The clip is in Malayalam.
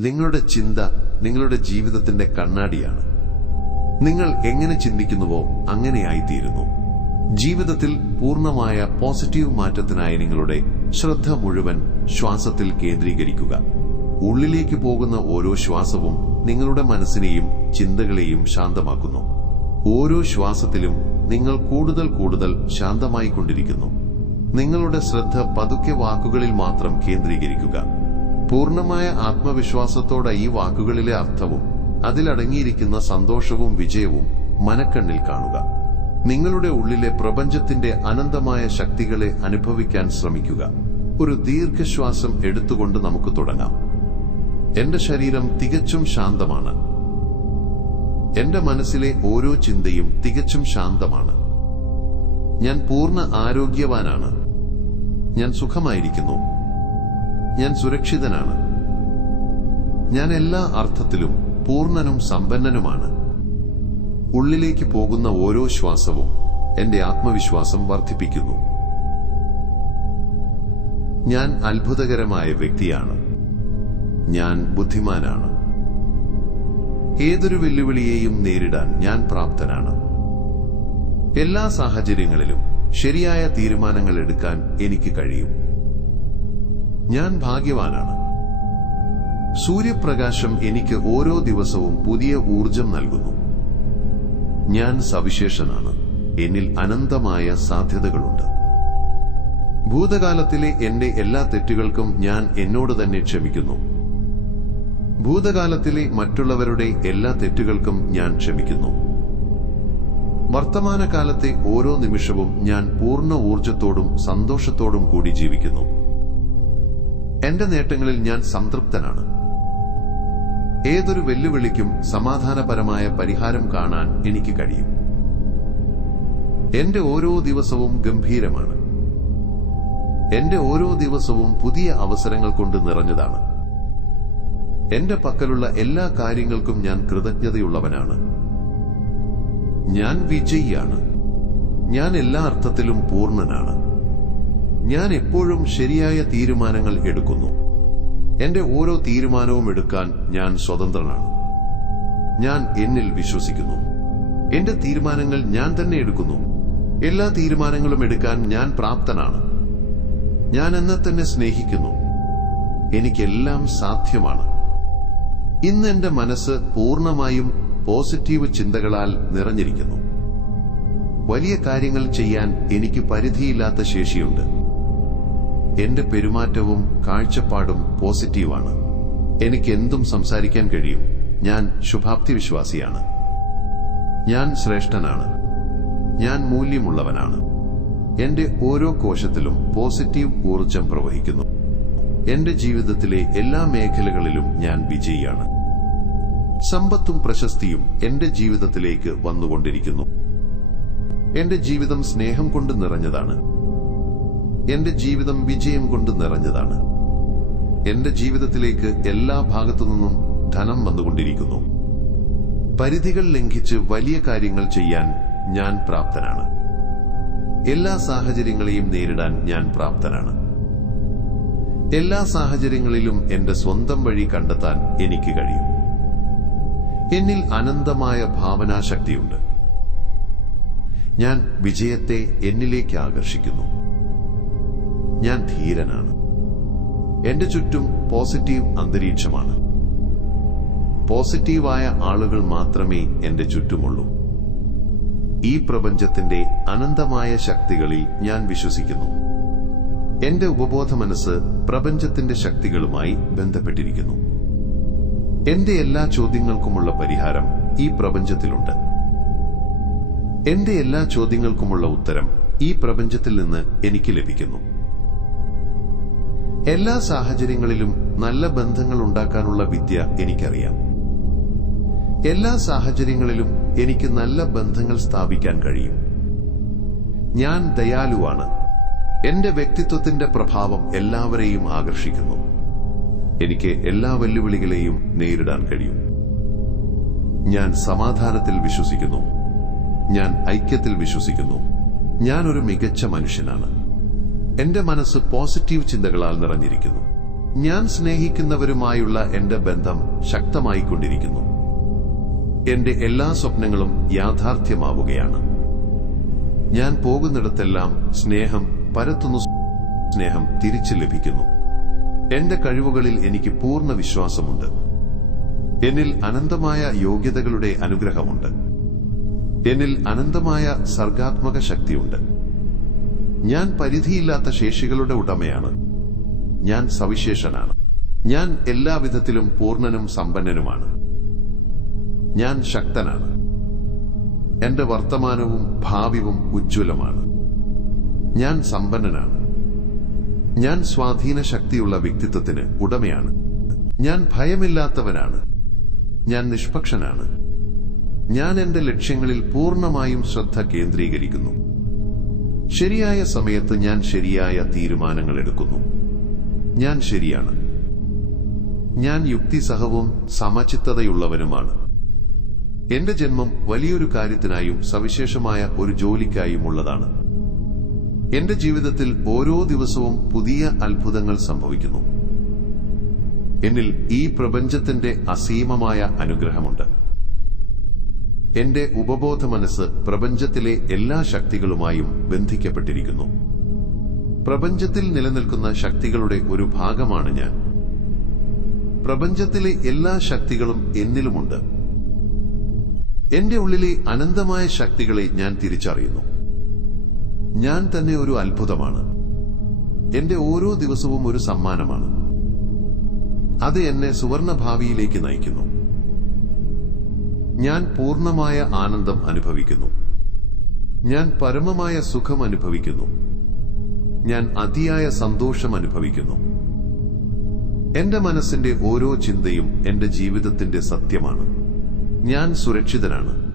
നിങ്ങളുടെ ചിന്ത നിങ്ങളുടെ ജീവിതത്തിന്റെ കണ്ണാടിയാണ്. നിങ്ങൾ എങ്ങനെ ചിന്തിക്കുന്നുവോ അങ്ങനെയായിത്തീരുന്നു. ജീവിതത്തിൽ പൂർണ്ണമായ പോസിറ്റീവ് മാറ്റത്തിനായി നിങ്ങളുടെ ശ്രദ്ധ മുഴുവൻ ശ്വാസത്തിൽ കേന്ദ്രീകരിക്കുക. ഉള്ളിലേക്ക് പോകുന്ന ഓരോ ശ്വാസവും നിങ്ങളുടെ മനസ്സിനെയും ചിന്തകളെയും ശാന്തമാക്കുന്നു. ഓരോ ശ്വാസത്തിലും നിങ്ങൾ കൂടുതൽ ശാന്തമായിക്കൊണ്ടിരിക്കുന്നു. നിങ്ങളുടെ ശ്രദ്ധ പതുക്കെ വാക്കുകളിൽ മാത്രം കേന്ദ്രീകരിക്കുക. പൂർണ്ണമായ ആത്മവിശ്വാസത്തോടെ ഈ വാക്കുകളിലെ അർത്ഥവും അതിലടങ്ങിയിരിക്കുന്ന സന്തോഷവും വിജയവും മനക്കണ്ണിൽ കാണുക. നിങ്ങളുടെ ഉള്ളിലെ പ്രപഞ്ചത്തിന്റെ അനന്തമായ ശക്തികളെ അനുഭവിക്കാൻ ശ്രമിക്കുക. ഒരു ദീർഘശ്വാസം എടുത്തുകൊണ്ട് നമുക്ക് തുടങ്ങാം. എന്റെ ശരീരം തികച്ചും ശാന്തമാണ്. എന്റെ മനസ്സിലെ ഓരോ ചിന്തയും തികച്ചും ശാന്തമാണ്. ഞാൻ പൂർണ്ണ ആരോഗ്യവാനാണ്. ഞാൻ സുഖമായിരിക്കുന്നു. ഞാൻ സുരക്ഷിതനാണ്. ഞാൻ എല്ലാ അർത്ഥത്തിലും പൂർണ്ണനും സമ്പന്നനുമാണ്. ഉള്ളിലേക്ക് പോകുന്ന ഓരോ ശ്വാസവും എന്റെ ആത്മവിശ്വാസം വർദ്ധിപ്പിക്കുന്നു. ഞാൻ അത്ഭുതകരമായ വ്യക്തിയാണ്. ഞാൻ ബുദ്ധിമാനാണ്. ഏതൊരു വെല്ലുവിളിയെയും നേരിടാൻ ഞാൻ പ്രാപ്തനാണ്. എല്ലാ സാഹചര്യങ്ങളിലും ശരിയായ തീരുമാനങ്ങൾ എടുക്കാൻ എനിക്ക് കഴിയും. ഞാൻ ഭാഗ്യവാനാണ്. സൂര്യപ്രകാശം എനിക്ക് ഓരോ ദിവസവും പുതിയ ഊർജം നൽകുന്നു. ഞാൻ സവിശേഷനാണ്. എന്നിൽ അനന്തമായ സാധ്യതകളുണ്ട്. ഭൂതകാലത്തിലെ എന്റെ എല്ലാ തെറ്റുകൾക്കും ഞാൻ എന്നോട് തന്നെ ക്ഷമിക്കുന്നു. ഭൂതകാലത്തിലെ മറ്റുള്ളവരുടെ എല്ലാ തെറ്റുകൾക്കും ഞാൻ ക്ഷമിക്കുന്നു. വർത്തമാനകാലത്തെ ഓരോ നിമിഷവും ഞാൻ പൂർണ്ണ ഊർജത്തോടും സന്തോഷത്തോടും കൂടി ജീവിക്കുന്നു. എന്റെ നേട്ടങ്ങളിൽ ഞാൻ സംതൃപ്തനാണ്. ഏതൊരു വെല്ലുവിളിക്കും സമാധാനപരമായ പരിഹാരം കാണാൻ എനിക്ക് കഴിയും. എന്റെ ഓരോ ദിവസവും ഗംഭീരമാണ്. എന്റെ ഓരോ ദിവസവും പുതിയ അവസരങ്ങൾ കൊണ്ട് നിറഞ്ഞതാണ്. എന്റെ പക്കലുള്ള എല്ലാ കാര്യങ്ങൾക്കും ഞാൻ കൃതജ്ഞതയുള്ളവനാണ്. ഞാൻ വിജയിയാണ്. ഞാൻ എല്ലാ അർത്ഥത്തിലും പൂർണ്ണനാണ്. ഞാൻ എപ്പോഴും ശരിയായ തീരുമാനങ്ങൾ എടുക്കുന്നു. എന്റെ ഓരോ തീരുമാനവും എടുക്കാൻ ഞാൻ സ്വതന്ത്രനാണ്. ഞാൻ എന്നിൽ വിശ്വസിക്കുന്നു. എന്റെ തീരുമാനങ്ങൾ ഞാൻ തന്നെ എടുക്കുന്നു. എല്ലാ തീരുമാനങ്ങളും എടുക്കാൻ ഞാൻ പ്രാപ്തനാണ്. ഞാൻ എന്നെ തന്നെ സ്നേഹിക്കുന്നു. എനിക്കെല്ലാം സാധ്യമാണ്. ഇന്ന് എന്റെ മനസ്സ് പൂർണ്ണമായും പോസിറ്റീവ് ചിന്തകളാൽ നിറഞ്ഞിരിക്കുന്നു. വലിയ കാര്യങ്ങൾ ചെയ്യാൻ എനിക്ക് പരിധിയില്ലാത്ത ശേഷിയുണ്ട്. എന്റെ പെരുമാറ്റവും കാഴ്ചപ്പാടും പോസിറ്റീവാണ്. എനിക്ക് എന്തും സംസാരിക്കാൻ കഴിയും. ഞാൻ ശുഭാപ്തി വിശ്വാസിയാണ്. ഞാൻ ശ്രേഷ്ഠനാണ്. ഞാൻ മൂല്യമുള്ളവനാണ്. എന്റെ ഓരോ കോശത്തിലും പോസിറ്റീവ് ഊർജം പ്രവഹിക്കുന്നു. എന്റെ ജീവിതത്തിലെ എല്ലാ മേഖലകളിലും ഞാൻ വിജയിയാണ്. സമ്പത്തും പ്രശസ്തിയും എന്റെ ജീവിതത്തിലേക്ക് വന്നുകൊണ്ടിരിക്കുന്നു. എന്റെ ജീവിതം സ്നേഹം കൊണ്ട് നിറഞ്ഞതാണ്. എന്റെ ജീവിതം വിജയം കൊണ്ട് നിറഞ്ഞതാണ്. എന്റെ ജീവിതത്തിലേക്ക് എല്ലാ ഭാഗത്തുനിന്നും ധനം വന്നുകൊണ്ടിരിക്കുന്നു. പരിധികൾ ലംഘിച്ച് വലിയ കാര്യങ്ങൾ ചെയ്യാൻ ഞാൻ പ്രാപ്തനാണ്. എല്ലാ സാഹചര്യങ്ങളെയും നേരിടാൻ ഞാൻ പ്രാപ്തനാണ്. എല്ലാ സാഹചര്യങ്ങളിലും എന്റെ സ്വന്തം വഴി കണ്ടെത്താൻ എനിക്ക് കഴിയും. എന്നിൽ അനന്തമായ ഭാവനാശക്തിയുണ്ട്. ഞാൻ വിജയത്തെ എന്നിലേക്ക് ആകർഷിക്കുന്നു. ഞാൻ ധീരനാണ്. എന്റെ ചുറ്റും പോസിറ്റീവ് അന്തരീക്ഷമാണ്. പോസിറ്റീവായ ആളുകൾ മാത്രമേ എന്റെ ചുറ്റുമുള്ളൂ. ഈ പ്രപഞ്ചത്തിന്റെ അനന്തമായ ശക്തികളിൽ ഞാൻ വിശ്വസിക്കുന്നു. എന്റെ ഉപബോധ മനസ്സ് പ്രപഞ്ചത്തിന്റെ ശക്തികളുമായി ബന്ധപ്പെട്ടിരിക്കുന്നു. എന്റെ എല്ലാ ചോദ്യങ്ങൾക്കുമുള്ള പരിഹാരം ഈ പ്രപഞ്ചത്തിലുണ്ട്. എന്റെ എല്ലാ ചോദ്യങ്ങൾക്കുമുള്ള ഉത്തരം ഈ പ്രപഞ്ചത്തിൽ നിന്ന് എനിക്ക് ലഭിക്കുന്നു. എല്ലാ സാഹചര്യങ്ങളിലും നല്ല ബന്ധങ്ങൾ ഉണ്ടാക്കാനുള്ള വിദ്യ എനിക്കറിയാം. എല്ലാ സാഹചര്യങ്ങളിലും എനിക്ക് നല്ല ബന്ധങ്ങൾ സ്ഥാപിക്കാൻ കഴിയും. ഞാൻ ദയാലുവാണ്. എന്റെ വ്യക്തിത്വത്തിന്റെ പ്രഭാവം എല്ലാവരെയും ആകർഷിക്കുന്നു. എനിക്ക് എല്ലാ വെല്ലുവിളികളെയും നേരിടാൻ കഴിയും. ഞാൻ സമാധാനത്തിൽ വിശ്വസിക്കുന്നു. ഞാൻ ഐക്യത്തിൽ വിശ്വസിക്കുന്നു. ഞാൻ ഒരു മികച്ച മനുഷ്യനാണ്. എന്റെ മനസ്സ് പോസിറ്റീവ് ചിന്തകളാൽ നിറഞ്ഞിരിക്കുന്നു. ഞാൻ സ്നേഹിക്കുന്നവരുമായുള്ള എന്റെ ബന്ധം ശക്തമായിക്കൊണ്ടിരിക്കുന്നു. എന്റെ എല്ലാ സ്വപ്നങ്ങളും യാഥാർത്ഥ്യമാവുകയാണ്. ഞാൻ പോകുന്നിടത്തെല്ലാം സ്നേഹം പരത്തുന്നു. സ്നേഹം തിരിച്ചു ലഭിക്കുന്നു. എന്റെ കഴിവുകളിൽ എനിക്ക് പൂർണ്ണ വിശ്വാസമുണ്ട്. എന്നിൽ അനന്തമായ യോഗ്യതകളുടെ അനുഗ്രഹമുണ്ട്. എന്നിൽ അനന്തമായ സർഗാത്മക ശക്തിയുണ്ട്. ഞാൻ പരിധിയില്ലാത്ത ശേഷികളുടെ ഉടമയാണ്. ഞാൻ സവിശേഷനാണ്. ഞാൻ എല്ലാവിധത്തിലും പൂർണ്ണനും സമ്പന്നനുമാണ്. ഞാൻ ശക്തനാണ്. എന്റെ വർത്തമാനവും ഭാവിയും ഉജ്ജ്വലമാണ്. ഞാൻ സമ്പന്നനാണ്. ഞാൻ സ്വാധീന ശക്തിയുള്ള വ്യക്തിത്വത്തിന് ഉടമയാണ്. ഞാൻ ഭയമില്ലാത്തവനാണ്. ഞാൻ നിഷ്പക്ഷനാണ്. ഞാൻ എന്റെ ലക്ഷ്യങ്ങളിൽ പൂർണ്ണമായും ശ്രദ്ധ കേന്ദ്രീകരിക്കുന്നു. ശരിയായ സമയത്ത് ഞാൻ ശരിയായ തീരുമാനങ്ങൾ എടുക്കുന്നു. ഞാൻ ശരിയാണ്. ഞാൻ യുക്തിസഹവും സമചിത്തതയുള്ളവനുമാണ്. എന്റെ ജന്മം വലിയൊരു കാര്യത്തിനായും സവിശേഷമായ ഒരു ജോലിക്കായും ഉള്ളതാണ്. എന്റെ ജീവിതത്തിൽ ഓരോ ദിവസവും പുതിയ അത്ഭുതങ്ങൾ സംഭവിക്കുന്നു. എന്നിൽ ഈ പ്രപഞ്ചത്തിന്റെ അസീമമായ അനുഗ്രഹമുണ്ട്. എന്റെ ഉപബോധ മനസ്സ് പ്രപഞ്ചത്തിലെ എല്ലാ ശക്തികളുമായും ബന്ധിക്കപ്പെട്ടിരിക്കുന്നു. പ്രപഞ്ചത്തിൽ നിലനിൽക്കുന്ന ശക്തികളുടെ ഒരു ഭാഗമാണ് ഞാൻ. പ്രപഞ്ചത്തിലെ എല്ലാ ശക്തികളും എന്നിലുമുണ്ട്. എന്റെ ഉള്ളിലെ അനന്തമായ ശക്തികളെ ഞാൻ തിരിച്ചറിയുന്നു. ഞാൻ തന്നെ ഒരു അത്ഭുതമാണ്. എന്റെ ഓരോ ദിവസവും ഒരു സമ്മാനമാണ്. അത് എന്നെ സുവർണ ഭാവിയിലേക്ക് നയിക്കുന്നു. ഞാൻ പൂർണ്ണമായ ആനന്ദം അനുഭവിക്കുന്നു. ഞാൻ പരമമായ സുഖം അനുഭവിക്കുന്നു. ഞാൻ അതിയായ സന്തോഷം അനുഭവിക്കുന്നു. എന്റെ മനസ്സിന്റെ ഓരോ ചിന്തയും എന്റെ ജീവിതത്തിന്റെ സത്യമാണ്. ഞാൻ സുരക്ഷിതനാണ്.